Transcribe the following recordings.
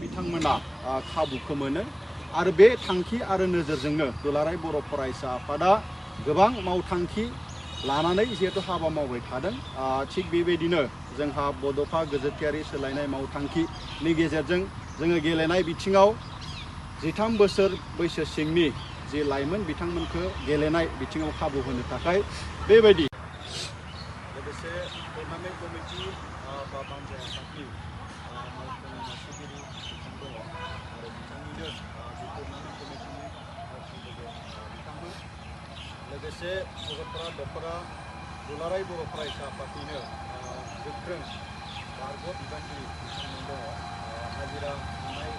बिथांमोना खाबुखौ मोनो आरो बे थांखि आरो नोजोरजोंनो दुलाराय बर' फरायसा आफादा गोबां मावथांखि लानानै जिहेतु हाबा मावबाय थादों। थिग बेबायदिनो जोंहा बड'फा गोजोथायारि सोलायनाय मावथांखिनि गेजेरजों जोङो गेलेनाय बिथिङाव 13 बोसोर बैसो सिंनि जे लाइमोन बिथांमोनखौ गेलेनाय बिथिङाव खाबु होनो थाखाय बेबायदि लोगोसे टुर्नामेन्ट कमिटि बा बानजाय आफादनि मावफुं मावथिगिरि बिथां दङ आरो बिथांनिनो जि टुर्नामेन्ट कमिटिनि मावफुं बिथांमोन लोगोसे भगतपारा दख'रा दुलाराय बर' फरायसा आफादनिनो गोख्रों बारग' बिबानगिरि बिथांमोन दङ, हाजिरा मोननाय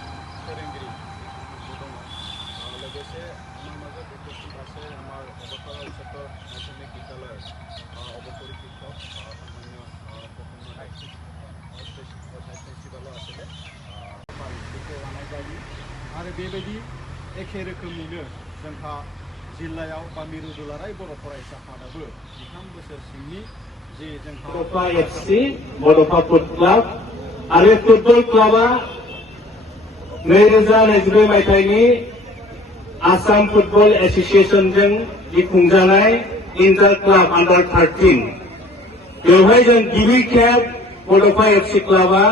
फोरोंगिरि बिथांमोनबो दङ, लोगोसे আমার মাঝে উপস্থিত আছে আমার ভগতপারা উচ্চতৰ মাধ্যমিক বিদ্যালয়ৰ অবসৰী শিক্ষক সামান্য প্ৰফুল্ল প্ৰিন্সিপালো আছিলে बेखौ लानाय जायो आरो बेबायदि एखे रोखोमनिनो जोंहा जिल्लायाव बा मिरु दुलाराय बर' फरायसा आफादाबो 13 बोसोर सिंनि जे जोंहा बड'फा एफसि बड'फा फुट क्लाब आरो फुटबल क्लाबा 2022 मायथाइनि आसाम फुटबल एसोसिएशनजों जि खुंजानाय इंटर क्लाब अंडर 13 बेवहाय जों गिबि खेब बड'फा एफसि क्लाबा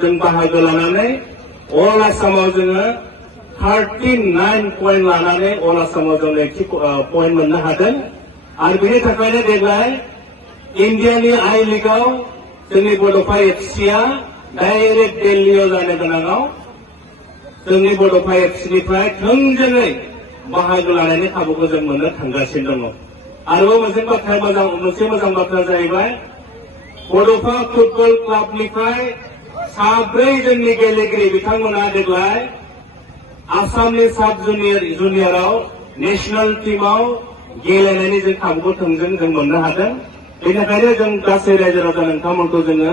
जों बाहागो लानानै अल आसामाव जोङो 39 पॉइंट लानानै अल आसामाव जों नैथि पॉइंट मोननो हादों आरो बेनि थाखायनो देग्लाय इन्डियानि आई लीगआव जोंनि बड'फा एफसिआ डाइरेक्ट दिल्लीयाव जानो गोनाङाव जोंनि बड'फा एफसिनिफ्राय थोंजोङै बाहागो लानायनि खाबुखौ जों मोननो थांगासिनो दङ। आरोबाव मोनसे मोजां बाथ्रा जाहैबाय बड'फा फुटबल क्लाबनिफ्राय 4 जोंनि गेलेगिरि बिथांमोना देग्लाय आसामनि साब जुनियराव नेशनेल टीमाव गेलेनायनि जों खाबुखौ थोंजों जों मोननो हादों। बेनिखायनो जों गासै रायजो राजा नोंथांमोनखौ जोङो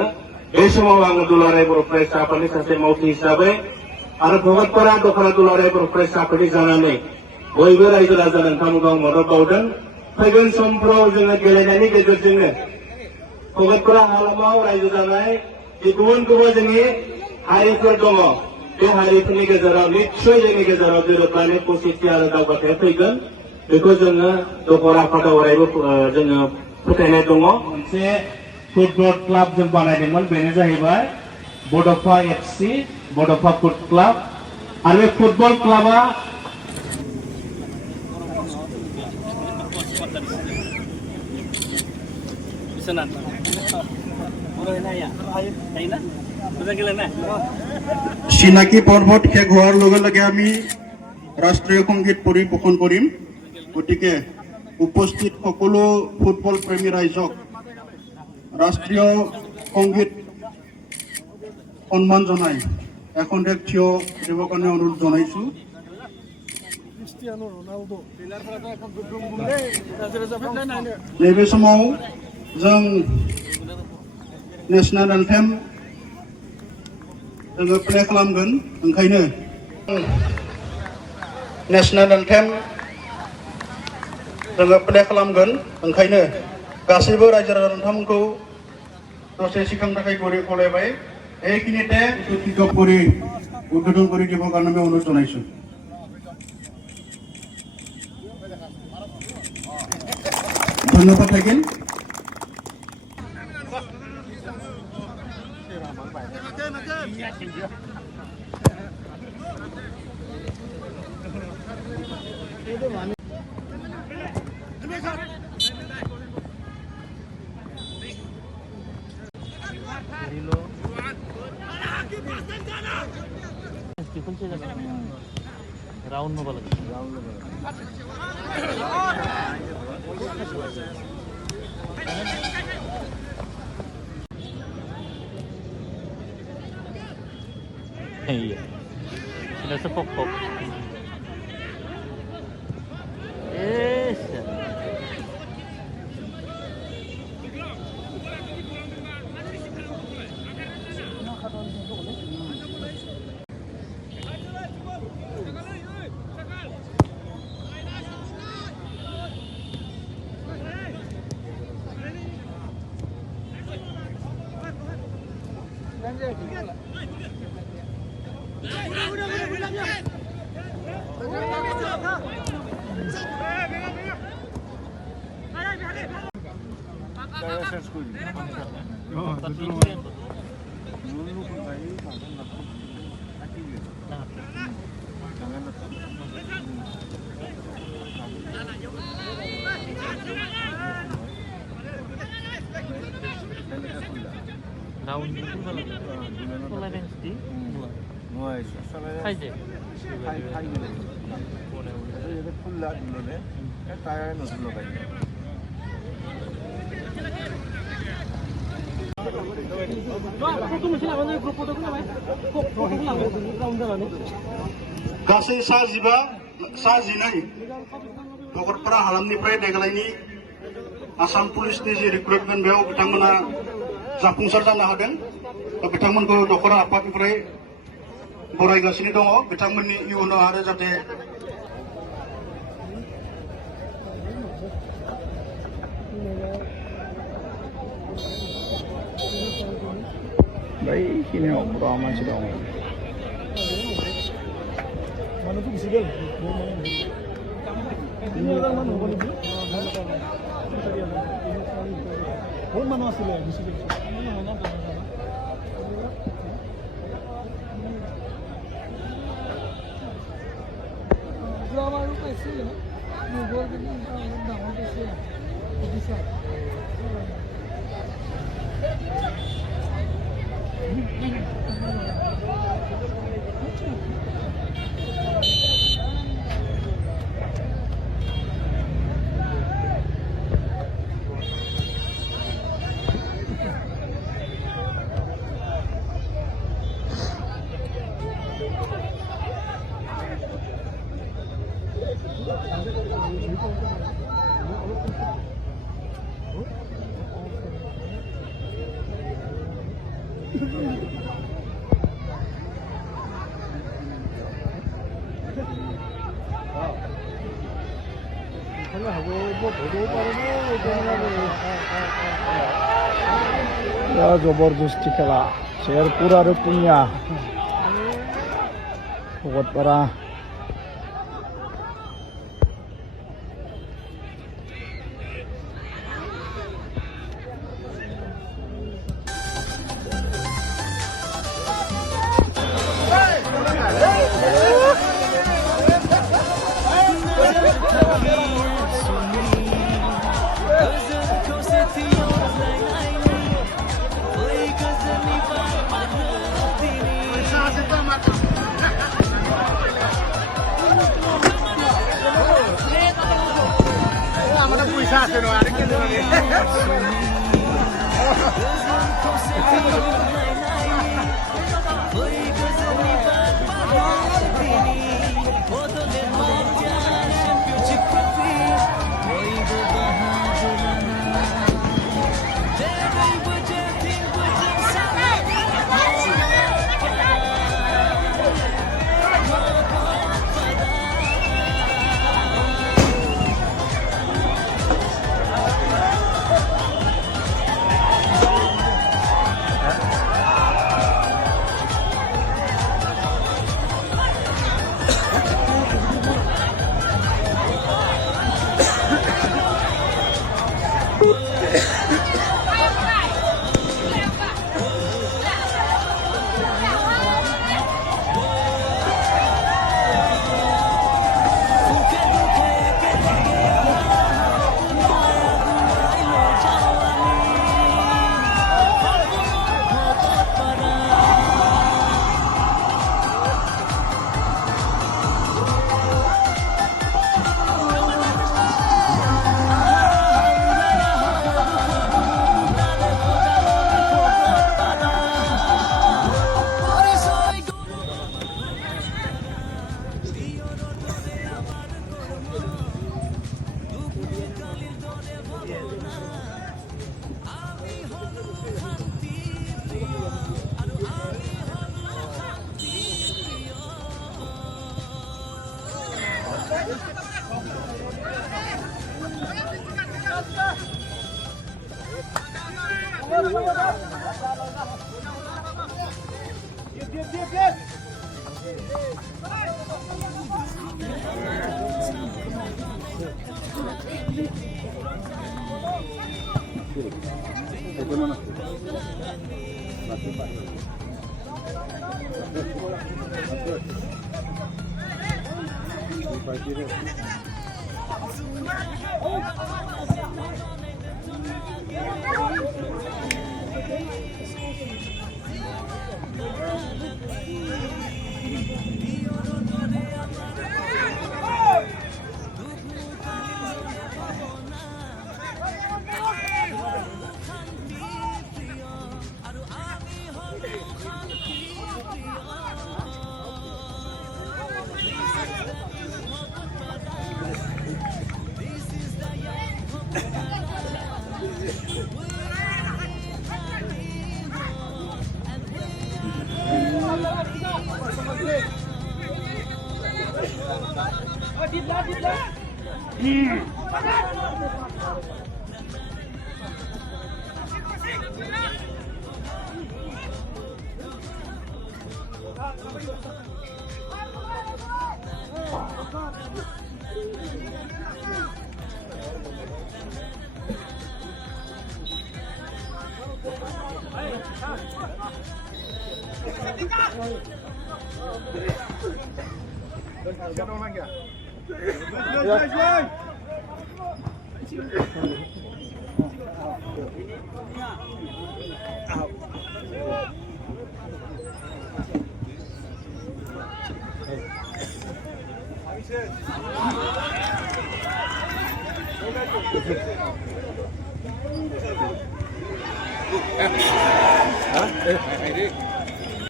बे समाव आङो दुलाराय बर' फरायसा आफादनि सासे मावथि हिसाबै आरो भगतपारा दख'रा दुलाराय बर' फरायसा आफादनि जानानै बयबो रायजो राजा नोंथांमोनखौ मदद बावदों। फैगोन समफोराव जोङो गेलेनायनि गेजेरजोंनो भगतपारा हालामाव रायजो जानाय जि गुबुन गुबुन जोंनि हारिफोर दङ बे हारिफोरनि गेजेराव निश्चय जोंनि गेजेराव गोरोबलायनाय खौसेथि आरो दावगाथाया फैगोन बेखौ जोङो दख'रा आफादाव अरायबो जोङो फोथायनाय दङ। मोनसे फुटबल क्लाब जों बानायदोंमोन बेनो जाहैबाय बड'फा एफसि बड'फा फुट क्लाब आरो बे फुटबल क्लाबा চিনাকি পৰ্বত শেষ হোৱাৰ লগে লগে আমি ৰাষ্ট্ৰীয় সংগীত পৰিৱেশন কৰিম। গতিকে উপস্থিত সকলো ফুটবল প্ৰেমী ৰাইজক ৰাষ্ট্ৰীয় সংগীত সন্মান জনাই এখন দেশ থিয় দিবৰ কাৰণে অনুৰোধ জনাইছো। नैबे समाव जों नेशनेल एन्थेम जोङो प्ले खालामगोन, ओंखायनो नेशनेल एन्थेम जोङो प्ले खालामगोन, ओंखायनो गासैबो रायजो राजा नोंथांमोनखौ दसे सिगां थाखाय गरि खावलायबाय। এইখিনিতে কিক কৰি উদ্বোধন কৰি দিবৰ কাৰণে আমি অনুৰোধ জনাইছো। ধন্যবাদ থাকিল। राउंड में बोला iya sudah sepok-pok Daun itu kalau mulai nanti mulai saja गासै सा 12 भगतपारा हालामनिफ्राय देग्लायनि आसाम पुलिसनि जि रिक्रुटमेन्ट बेयाव बिथांमोना जाफुंसार जानो हादों बिथांमोनखौ दखरा आफादनिफ्राय बरायगासिनो दङ बिथांमोननि इयुनाव आरो जाहाथे बैखिनियाव गोबां मानसि दङ जबरदस्ती खेला शेरपुर और पुनिया भगतपारा Hả?